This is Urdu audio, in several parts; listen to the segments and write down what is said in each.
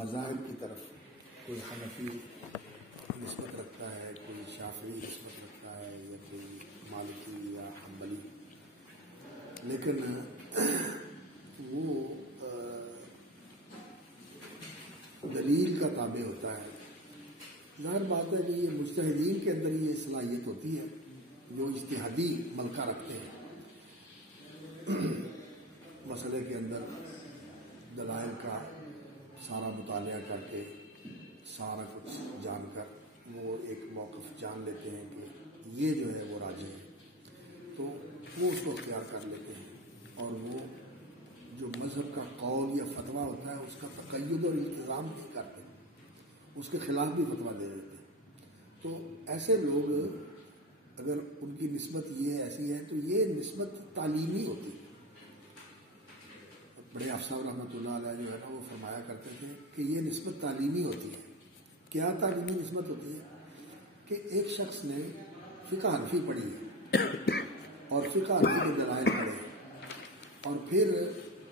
مذاہب کی طرف کوئی حنفی نسبت رکھتا ہے، کوئی شافعی نسبت رکھتا ہے، یا کوئی مالکی یا حنبلی، لیکن وہ دلیل کا تابع ہوتا ہے۔ ظاہر بات ہے کہ یہ مجتہدین کے اندر یہ صلاحیت ہوتی ہے جو اجتہادی ملکہ رکھتے ہیں، مسئلے کے اندر دلائل کا سارا مطالعہ کر کے سارا کچھ جان کر وہ ایک موقف جان لیتے ہیں کہ یہ جو ہے وہ راجح ہے، تو وہ اس کو اختیار کر لیتے ہیں، اور وہ جو مذہب کا قول یا فتویٰ ہوتا ہے اس کا تقید اور التزام نہیں کرتے، اس کے خلاف بھی فتویٰ دے دیتے ہیں۔ تو ایسے لوگ اگر ان کی نسبت یہ ایسی ہے تو یہ نسبت تعلیمی ہوتی ہے۔ بڑے افسر رحمۃ اللہ علیہ جو ہے نا وہ فرمایا کرتے تھے کہ یہ نسبت تعلیمی ہوتی ہے۔ کیا تعلیمی نسبت ہوتی ہے؟ کہ ایک شخص نے فقہ حنفی پڑھی ہے اور فقہ حنفی کے دلائل پڑھے، اور پھر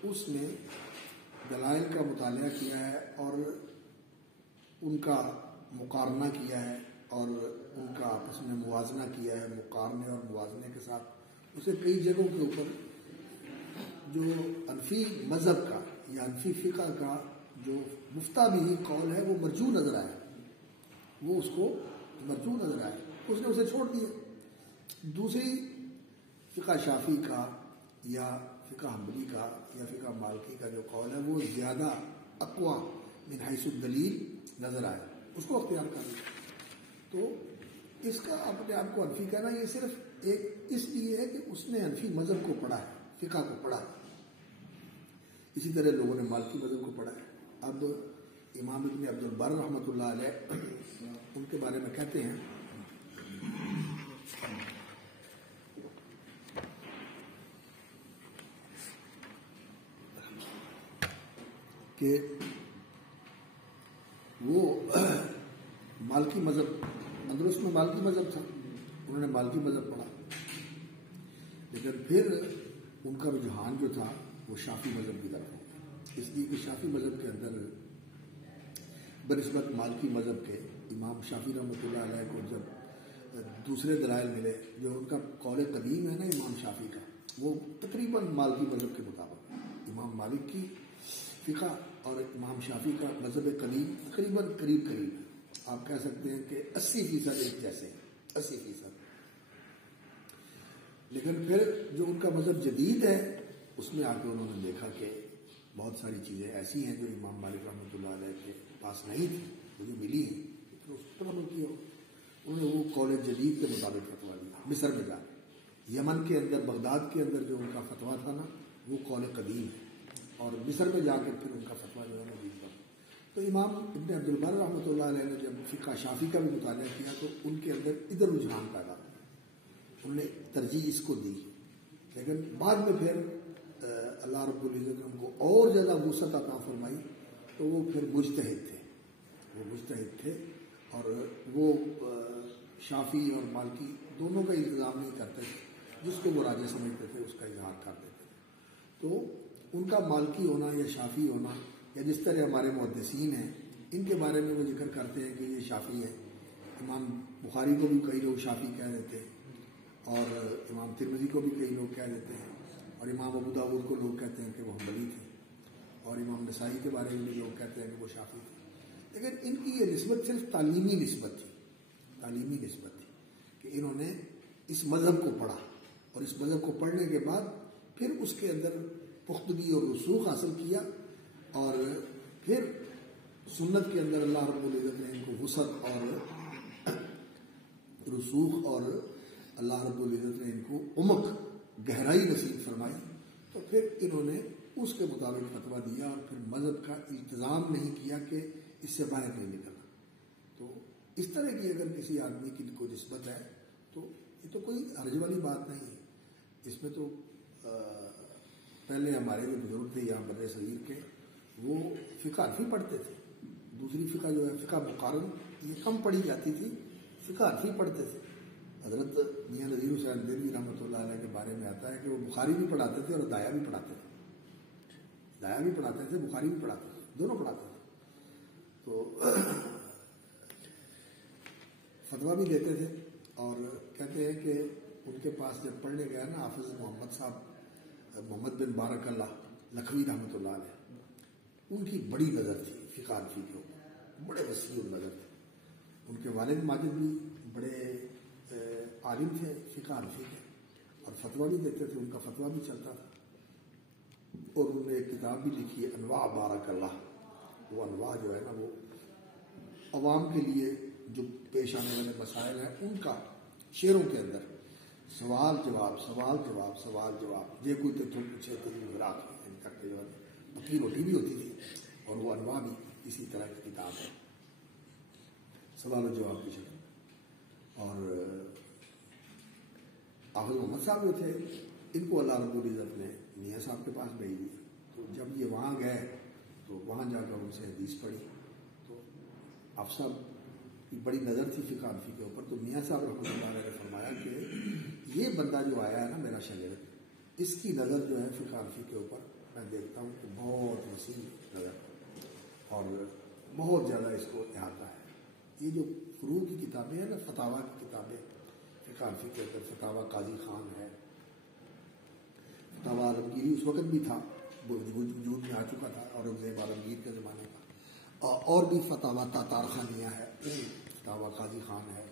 اس نے دلائل کا مطالعہ کیا ہے اور ان کا مقارنہ کیا ہے اور ان کا آپس میں موازنہ کیا ہے۔ مقارنے اور موازنے کے ساتھ اسے کئی جگہوں کے اوپر جو حنفی مذہب کا یا حنفی فقہ کا جو مفتہ بھی قول ہے وہ مرجوح نظر آیا، وہ اس کو مرجوح نظر آیا، اس نے اسے چھوڑ دیا۔ دوسری فقہ شافعی کا یا فقہ حنبلی کا یا فقہ مالکی کا جو قول ہے وہ زیادہ اقویٰ من حیث الدلیل نظر آیا، اس کو اختیار کر لیا۔ تو اس کا اپنے آپ کو حنفی کہنا یہ صرف ایک اس لیے ہے کہ اس نے حنفی مذہب کو پڑھا ہے، فقہ کو پڑھا ہے۔ اسی طرح لوگوں نے مالکی مذہب کو پڑھا ہے۔ اب امام ابن عبد البر رحمۃ اللہ علیہ ان کے بارے میں کہتے ہیں کہ وہ مالکی مذہب، اندلس میں مالکی مذہب تھا، انہوں نے مالکی مذہب پڑھا، لیکن پھر ان کا رجحان جو تھا وہ شافعی مذہب کی طرف ہو گیا، اس لیے کہ شافعی مذہب کے اندر بنسبت مالکی مذہب کے امام شافعی رحمۃ اللہ علیہ کو جب دوسرے دلائل ملے، جو ان کا قول قدیم ہے نا امام شافعی کا، وہ تقریباً مالکی مذہب کے مطابق، امام مالک کی فقہ اور امام شافعی کا مذہب قدیم تقریباً قریب قریب ہے، آپ کہہ سکتے ہیں کہ 80% ایک جیسے، 80%۔ لیکن پھر جو ان کا مذہب جدید ہے اس میں آ کے انہوں نے دیکھا کہ بہت ساری چیزیں ایسی ہیں جو امام مالک رحمۃ اللہ علیہ کے پاس نہیں تھی، مجھے ملی ہیں، پھر اس پر عمل کیا۔ انہوں نے وہ قول جدید کے مطابق فتویٰ دیا مصر میں جا کے۔ یمن کے اندر، بغداد کے اندر جو ان کا فتویٰ تھا نا وہ قول قدیم ہے، اور مصر میں جا کے پھر ان کا فتویٰ جو ہے نا جدید تھا۔ تو امام ابن عبد البر رحمۃ اللہ علیہ نے جب فقہ شافعی کا بھی مطالعہ کیا تو ان کے اندر ادھر رجحان پیدا ہوا، انہوں نے ترجیح اس کو دی، لیکن بعد میں پھر اللہ رب العزت نے ان کو اور زیادہ وسعت عطا فرمائی، تو وہ پھر مجتہد تھے، وہ مجتہد تھے، اور وہ شافعی اور مالکی دونوں کا التزام نہیں کرتے تھے، جس کو وہ راجہ سمجھتے تھے اس کا اظہار کر دیتے تھے۔ تو ان کا مالکی ہونا یا شافعی ہونا، یا جس طرح ہمارے محدثین ہیں ان کے بارے میں وہ ذکر کرتے ہیں کہ یہ شافعی ہے، امام بخاری کو بھی کئی لوگ شافعی کہہ دیتے ہیں، اور امام ترمذی کو بھی کئی لوگ کہہ دیتے ہیں، اور امام ابو داؤد کو لوگ کہتے ہیں کہ وہ حنبلی تھے، اور امام نسائی کے بارے میں بھی لوگ کہتے ہیں کہ وہ شافعی تھے۔ لیکن ان کی یہ نسبت صرف تعلیمی نسبت تھی، تعلیمی نسبت تھی کہ انہوں نے اس مذہب کو پڑھا، اور اس مذہب کو پڑھنے کے بعد پھر اس کے اندر پختگی اور رسوخ حاصل کیا، اور پھر سنت کے اندر اللہ رب العزت نے ان کو وسعت اور رسوخ، اور اللہ رب العزت نے ان کو عمق، گہرائی نصیب فرمائی، تو پھر انہوں نے اس کے مطابق فتویٰ دیا، اور پھر مذہب کا التزام نہیں کیا کہ اس سے باہر نہیں نکلنا۔ تو اس طرح کی اگر کسی آدمی کی کوئی نسبت ہے تو یہ تو کوئی حرج والی بات نہیں ہے، اس میں تو پہلے ہمارے جو بزرگ تھے یہاں بر صغیر کے، وہ فقہ حنفی پڑھتے تھے، دوسری فقہ جو ہے فقہ مقارن یہ کم پڑھی جاتی تھی، فقہ حنفی پڑھتے تھے۔ حضرت میاں نذیر حسین دہلوی رحمۃ اللہ علیہ کے بارے میں آتا ہے کہ وہ بخاری بھی پڑھاتے تھے اور دایا بھی پڑھاتے تھے، دایا بھی پڑھاتے تھے، بخاری بھی پڑھاتے تھے، دونوں پڑھاتے تھے۔ بھی دیتے تھے، اور کہتے ہیں کہ ان کے پاس جب پڑھنے گیا نا حافظ محمد صاحب، محمد بن بارک اللہ لکھوی رحمۃ اللہ علیہ، ان کی بڑی نظر تھی فقہ حنفی کے اوپر، بڑے وسیع نظر تھے. ان کے والد ماجد بھی بڑے عالم تھے فقہ حنفی کے، اور فتویٰ بھی دیتے تھے، ان کا فتویٰ بھی چلتا تھا. اور انہوں نے ایک کتاب بھی لکھی ہے انواع بارک اللہ. وہ انواع جو ہے نا وہ عوام کے لیے جو پیش آنے والے مسائل ہیں ان کا شعروں کے اندر سوال جواب سوال جواب سوال جواب، یہ کوئی تو پوچھے تو راک ان کا پکی روٹی بھی ہوتی تھی، اور وہ انواع بھی اسی طرح کی کتاب ہے، سوال و جواب کی شکل. اور حافظ محمد صاحب جو تھے ان کو اللہ رب العزت نے میاں صاحب کے پاس بھیج دیا. تو جب یہ وہاں گئے تو وہاں جا کر ان سے حدیث پڑھی، تو آپ صاحب کی بڑی نظر تھی فقہ حنفی کے اوپر. تو میاں صاحب رحمۃ اللہ علیہ نے فرمایا کہ یہ بندہ جو آیا ہے نا میرا شاگرد، اس کی نظر جو ہے فقہ حنفی کے اوپر میں دیکھتا ہوں کہ بہت وسیع نظر اور بہت زیادہ اس کو احاطہ ہے. یہ جو فروع کی کتابیں ہیں نا، فتاویٰ کی کتابیں فقہ حنفی کے اوپر، فتاویٰ قاضی خان ہے، فتاویٰ عالمگیری اس وقت بھی تھا، وجود میں آ چکا تھا اورنگزیب عالمگیر کے زمانے کا، اور بھی فتاویٰ تاتار خانیہ ہے، فتاویٰ قاضی خان ہے،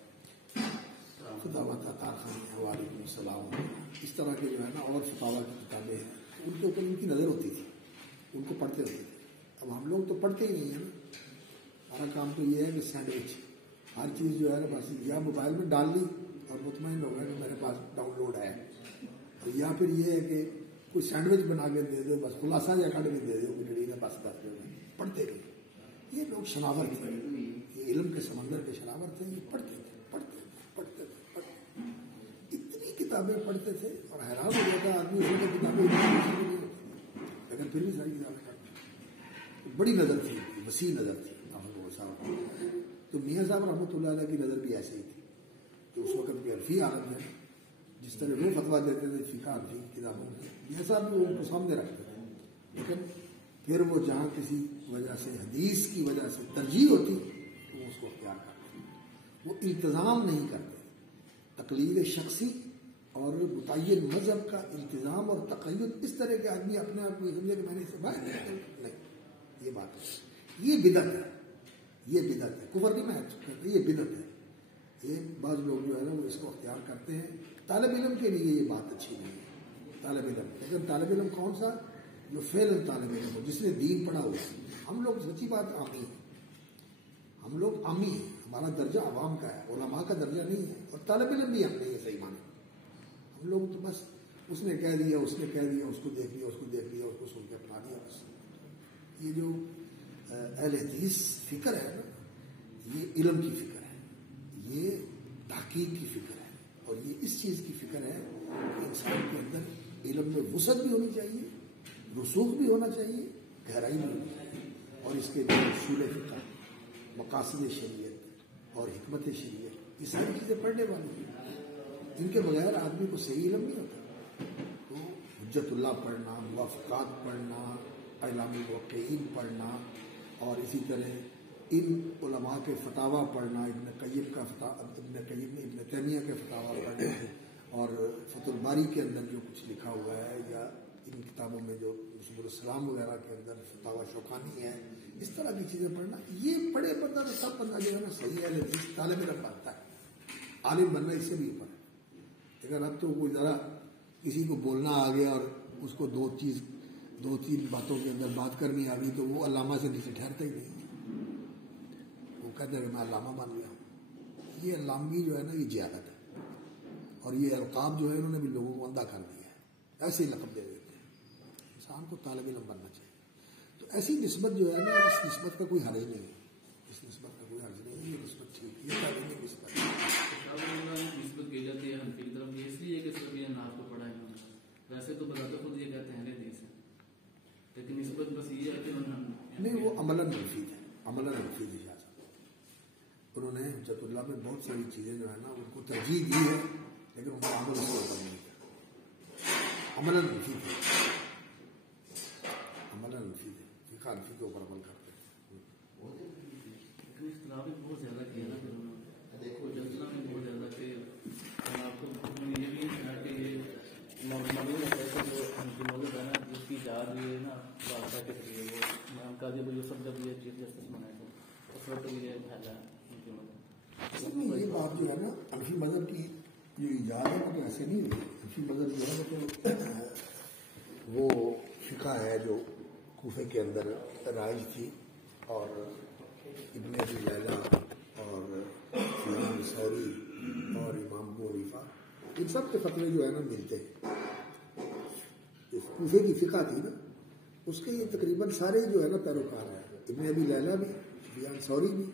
فتاویٰ تاتار خانیہ، وعلیکم السلام، اس طرح کے جو ہے نا اور فتاویٰ کی کتابیں ہیں. ان کے اوپر ان کی نظر ہوتی تھی، ان کو پڑھتے ہوتے تھے. اب ہم لوگ تو پڑھتے ہی نہیں ہیں نا، ہمارا کام تو یہ ہے کہ سینڈوچ ہر چیز جو ہے نا بس یا موبائل میں ڈال لی اور مطمئن ہو گیا کہ میرے پاس ڈاؤن لوڈ ہے، یا پھر یہ ہے کہ کوئی سینڈوچ بنا کے دے دو، بس خلاصہ یا کٹ کے دے دو بجڑی نے، بس بس پڑھتے رہے. یہ لوگ شناور تھے، یہ علم کے سمندر کے شناور تھے، یہ پڑھتے تھے پڑھتے تھے پڑھتے تھے پڑھتے تھے، اتنی کتابیں پڑھتے تھے اور حیران ہو جاتا آدمی اس میں کتابیں نہیں ہوتی تھی، لیکن پھر بھی ساری کتابیں پڑھتے. بڑی نظر تھی، وسیع نظر تھی صاحب. تو میاں صاحب رحمۃ اللہ علیہ کی نظر بھی ایسے ہی تھی کہ اس وقت بھی عرفی عالم ہے، جس طرح وہ فتویٰ دیتے تھے فقہ حنفی کی کتابوں میں، میاں صاحب بھی ان کو سامنے رکھتے تھے. لیکن پھر وہ جہاں کسی وجہ سے حدیث کی وجہ سے ترجیح ہوتی تو وہ اس کو اختیار کرتے، وہ التزام نہیں کرتے. تقلید شخصی اور متعین مذہب کا التزام اور تقید اس طرح کے آدمی اپنے آپ کو سمجھے کہ میں نے اس سے باہر نہیں، یہ بات ہے، یہ بدعت ہے، یہ بدعت ہے، کفر نہیں میں کہتا، یہ بدعت ہے. یہ بعض لوگ جو ہے نا وہ اس کو اختیار کرتے ہیں. طالب علم کے لیے یہ بات اچھی نہیں ہے، طالب علم. لیکن طالب علم کون سا؟ جو فعلاً طالب علم ہو، جس نے دین پڑھا ہوا. ہم لوگ سچی بات عامی ہیں، ہم لوگ عامی ہیں، ہمارا درجہ عوام کا ہے، علماء کا درجہ نہیں ہے، اور طالب علم بھی ہم نہیں ہے صحیح معنی. ہم لوگ تو بس اس نے کہہ دیا، اس نے کہہ دیا، اس کو دیکھ لیا، اس کو دیکھ لیا، اس کو سن کے اپنا دیا بس. یہ جو اہل حدیث فکر ہے نا، یہ علم کی فکر ہے، یہ تحقیق کی فکر ہے، اور یہ اس چیز کی فکر ہے کہ انسان کے اندر علم میں وسعت بھی ہونی چاہیے، رسوخ بھی ہونا چاہیے، گہرائی بھی ہونی چاہیے، اور اس کے جو اصول فقہ، مقاصد شریعت اور حکمت شریعت، یہ ساری چیزیں پڑھنے والی ہیں. ان کے بغیر آدمی کو صحیح علم نہیں ہوتا. تو حجت اللہ پڑھنا، موافقات پڑھنا، اعلام الموقعین پڑھنا، اور اسی طرح ان علماء کے فتاویٰ پڑھنا، ابن قیم ابن تیمیہ کے فتاویٰ پڑھنا، اور فتح الباری کے اندر جو کچھ لکھا ہوا ہے، یا ان کتابوں میں جو سبل السلام وغیرہ کے اندر فتاویٰ شوکانی ہے، اس طرح کی چیزیں پڑھنا. یہ پڑھے بندہ تو سب بندہ جو ہے نا صحیح ہے، لیکن طالب علم بنتا ہے، عالم بننا اس سے بھی اوپر ہے. لیکن اب تو کوئی ذرا کسی کو بولنا آ گیا اور اس کو دو تین باتوں کے اندر بات کرنی آ گئی تو وہ علامہ سے نیچے ٹھہرتا ہی نہیں. وہ کہتے ہیں کہ میں علامہ بن گیا ہوں. یہ علامگی جو ہے نا یہ جہالت ہے، اور یہ القاب جو ہے انہوں نے بھی لوگوں کو اندھا کر دیا ہے، ایسے ہی لقب دے دیتے ہیں. انسان کو طالب علم بننا چاہیے. تو ایسی نسبت جو ہے نا، اس نسبت کا کوئی حرج نہیں ہے، اس نسبت کا کوئی حرج نہیں ہے، یہ نسبت ٹھیک ہے، یہ تعلیمی نسبت نسبت کی جاتی ہے حنفی کی طرف، اس لیے کہ صرف یہ ناف کو پڑھا ہے. ویسے تو بتاتے خود یہ کہتے ہیں حدیث ہے، لیکن نسبت بس یہ ہے کہ نہیں، وہ عملاً منفید ہے، عملاً منفید ہے. انہوں نے حجت اللہ میں بہت ساری چیزیں جو ہے نا ان کو ترجیح دی ہے، لیکن ان کا عمل اس کے اوپر نہیں کیا. عملاً منفید ہے، عملاً منفید ہے، فقہ حنفی کے اوپر عمل کرتے ہیں. اختلاف بہت زیادہ کیا نا، دیکھو جو چیف جسٹس بنائے تھے اس وقت بھی یہ پھیلا ان کی مدد اصل میں یہ بات جو ہے نا حنفی مذہب کی جو ایجاد ہے وہ تو ایسے نہیں ہوئی. حنفی مذہب جو ہے وہ فقہ ہے جو کوفے کے اندر رائج تھی, اور ابن ابی لیلہ اور سفیان ثوری اور امام ابو حنیفہ ان سب کے فتوے جو ہے نا ملتے ہیں. کوفے کی فقہ تھی نا, اس کے یہ تقریباً سارے جو ہے نا پیروکار ہیں. ابن ابی لیلہ بھی, سفیان ثوری بھی,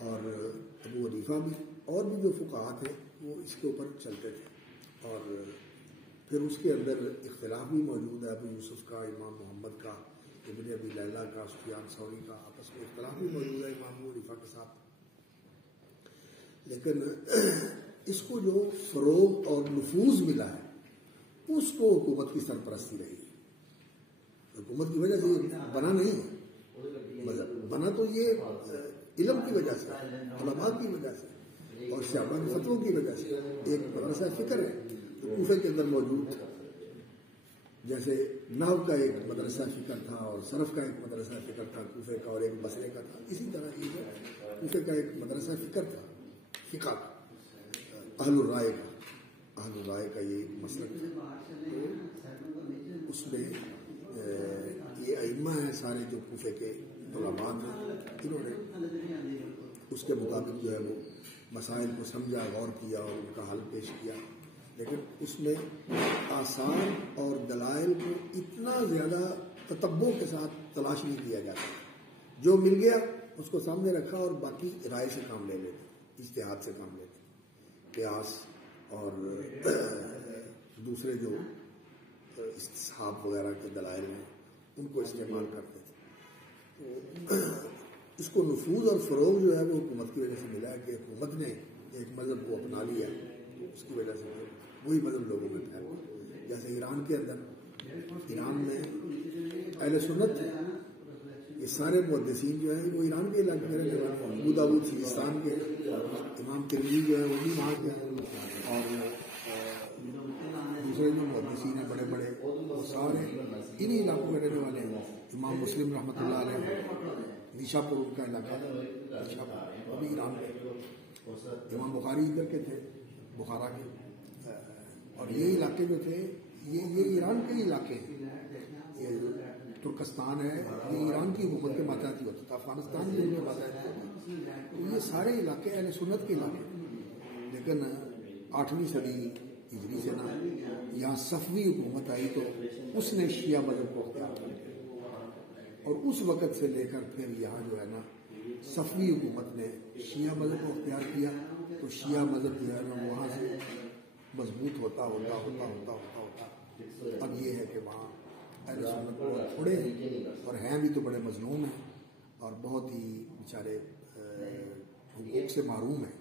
اور ابو حنیفہ بھی, اور بھی جو فقہاء تھے وہ اس کے اوپر چلتے تھے. اور پھر اس کے اندر اختلاف بھی موجود ہے. ابو یوسف کا, امام محمد کا, ابن ابی لیلہ کا, سفیان ثوری کا, آپس میں اختلاف بھی موجود ہے امام ابو حنیفہ کے ساتھ. لیکن اس کو جو فروغ اور نفوذ ملا ہے اس کو حکومت کی سرپرستی رہی. حکومت کی وجہ سے یہ بنا نہیں ہے مذہب, بنا تو یہ علم کی وجہ سے, علماء کی وجہ سے اور صحابہ کے فتووں کی وجہ سے. ایک مدرسہ فکر ہے جو کوفے کے اندر موجود تھا, جیسے نحو کا ایک مدرسہ فکر تھا اور صرف کا ایک مدرسہ فکر تھا کوفے کا, اور ایک بصرے کا تھا. اسی طرح یہ کوفے کا ایک مدرسہ فکر تھا, فقہ کا, اہل الرائے کا. اہل الرائے کا یہ مسلک تھا. اس میں یہ ائمہ ہیں سارے جو کوفے کے علماء ہیں, انہوں نے اس کے مطابق جو ہے وہ مسائل کو سمجھا, غور کیا اور ان کا حل پیش کیا. لیکن اس میں آثار اور دلائل کو اتنا زیادہ تتبع کے ساتھ تلاش نہیں کیا جاتا. جو مل گیا اس کو سامنے رکھا اور باقی رائے سے کام لے لیتے, اجتہاد سے کام لیتے. قیاس اور دوسرے جو استصحاب وغیرہ کے دلائل ہیں ان کو استعمال کرتے تھے. اس کو نفوذ اور فروغ جو ہے وہ حکومت کی وجہ سے ملا ہے کہ حکومت نے ایک مذہب کو اپنا لیا ہے, اس کی وجہ سے وہی مذہب لوگوں میں پھیل گیا. جیسے ایران کے اندر, ایران میں اہل سنت تھے, یہ سارے محدثین جو ہیں وہ ایران کے علاقے میں رہنے والے ہیں. ابو داؤد سجستان کے امام ترمذی جو ہے وہ بھی وہاں کے ہیں, اور دوسرے جو محدثین ہیں بڑے بڑے وہ سارے انہی علاقوں میں رہنے والے ہیں. امام مسلم رحمۃ اللہ علیہ, نیشا پور ان کا علاقہ تھا, نیشا پور وہ بھی ایران کے. امام بخاری ادھر کے تھے, بخارا کے. اور یہ علاقے جو تھے یہ ایران کے علاقے ہیں. یہ ترکستان ہے یہ ایران کی حکومت کے ماتحت ہی ہوتا تھا, افغانستان بھی ان کے ماتحت ہوتا تھا. تو یہ سارے علاقے اہل سنت کے علاقے. لیکن 8ویں صدی ہجری سے نا یہاں صفوی حکومت آئی تو اس نے شیعہ مذہب کو اختیار کر لیا, اور اس وقت سے لے کر پھر یہاں جو ہے نا صفوی حکومت نے شیعہ مذہب کو اختیار کیا. تو شیعہ مذہب جو ہے نا وہاں سے مضبوط ہوتا ہوتا ہوتا ہوتا ہوتا ہوتا اب یہ ہے کہ وہاں اہل سنت بہت تھوڑے ہیں, اور ہیں بھی تو بڑے مظلوم ہیں اور بہت ہی بیچارے حقوق سے محروم ہیں.